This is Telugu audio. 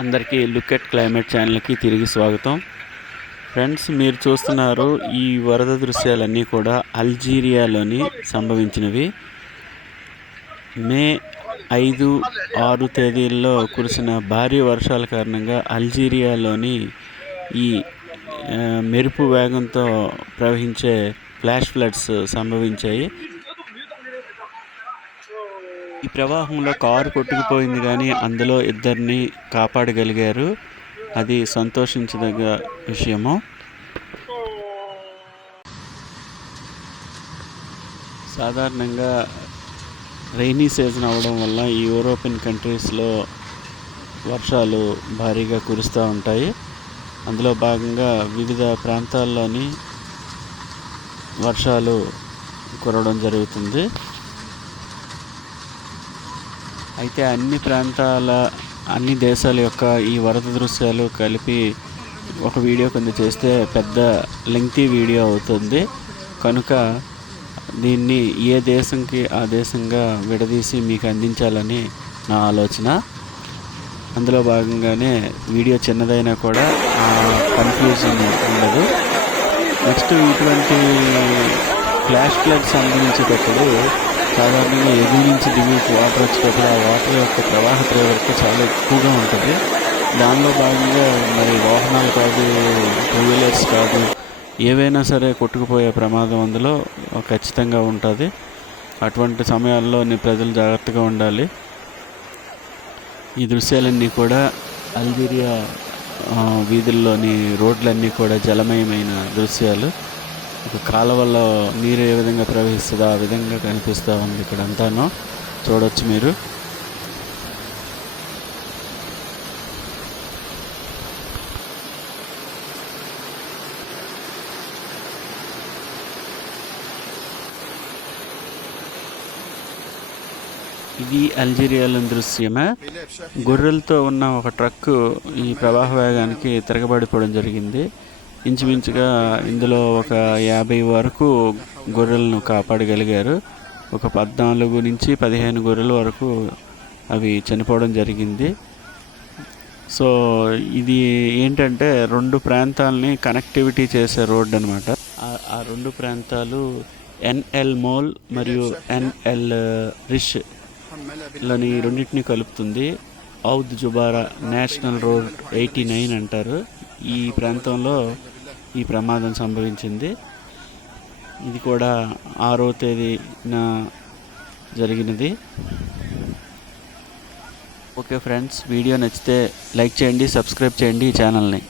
అందరికీ లుక్ ఎట్ క్లైమేట్ ఛానల్కి తిరిగి స్వాగతం. ఫ్రెండ్స్ మీరు చూస్తున్నారు ఈ వరద దృశ్యాలన్నీ కూడా అల్జీరియాలోని సంభవించినవి. మే ఐదు ఆరు తేదీల్లో కురిసిన భారీ వర్షాల కారణంగా అల్జీరియాలోని ఈ మెరుపు వేగంతో ప్రవహించే ఫ్లాష్ ఫ్లడ్స్ సంభవించాయి. ఈ ప్రవాహంలో కారు కొట్టుకుపోయింది కానీ అందులో ఇద్దరిని కాపాడగలిగారు. అది సంతోషించదగ్గ విషయము. సాధారణంగా రైనీ సీజన్ అవడం వల్ల ఈ యూరోపియన్ కంట్రీస్లో వర్షాలు భారీగా కురుస్తూ ఉంటాయి. అందులో భాగంగా వివిధ ప్రాంతాల్లోని వర్షాలు కురవడం జరుగుతుంది. అయితే అన్ని ప్రాంతాల అన్ని దేశాల యొక్క ఈ వరద దృశ్యాలు కలిపి ఒక వీడియో కింద చేస్తే పెద్ద లెంగ్తీ వీడియో అవుతుంది. కనుక దీన్ని ఏ దేశంకి ఆ దేశంగా విడదీసి మీకు అందించాలని నా ఆలోచన. అందులో భాగంగానే వీడియో చిన్నదైనా కూడా కన్ఫ్యూజన్ ఉండదు. నెక్స్ట్ ఇటువంటి ఫ్లాష్ ఫ్లడ్ సంబంధించేటప్పుడు సాధారణంగా ఎగువ నుంచి దిగువకు వాటర్ వచ్చేటప్పుడు ఆ వాటర్ యొక్క ప్రవాహ తీవ్రత చాలా ఎక్కువగా ఉంటుంది. దానిలో భాగంగా మరి వాహనాలు కాదు టూ వీలర్స్ కాదు ఏవైనా సరే కొట్టుకుపోయే ప్రమాదం అందులో ఖచ్చితంగా ఉంటుంది. అటువంటి సమయాల్లో ప్రజలు జాగ్రత్తగా ఉండాలి. ఈ దృశ్యాలన్నీ కూడా అల్జీరియా వీధుల్లోని రోడ్లన్నీ కూడా జలమయమైన దృశ్యాలు. ఒక కాలువలో నీరు ఏ విధంగా ప్రవహిస్తుందో ఆ విధంగా కనిపిస్తూ ఉంది ఇక్కడ అంతాను చూడొచ్చు మీరు. ఇది అల్జీరియాలోని దృశ్యమే. గొర్రెలతో ఉన్న ఒక ట్రక్కు ఈ ప్రవాహ వేగానికి తిరగబడిపోవడం జరిగింది. ఇంచుమించుగా ఇందులో ఒక యాభై వరకు గొర్రెలను కాపాడగలిగారు. ఒక పద్నాలుగు నుంచి పదిహేను గొర్రెల వరకు అవి చనిపోవడం జరిగింది. సో ఇది ఏంటంటే రెండు ప్రాంతాలని కనెక్టివిటీ చేసే రోడ్ అనమాట ఆ రెండు ప్రాంతాలు ఎన్ఎల్ మోల్ మరియు ఎన్ఎల్ రిష్ లని రెండింటిని కలుపుతుంది. ఔద్ జుబారా నేషనల్ రోడ్ ఎయిటీ నైన్ అంటారు. ఈ ప్రాంతంలో ఈ ప్రమాదం సంభవించింది. ఇది కూడా ఆరో తేదీన జరిగినది. ఓకే ఫ్రెండ్స్ వీడియో నచ్చితే లైక్ చేయండి సబ్స్క్రైబ్ చేయండి ఈ ఛానల్ని.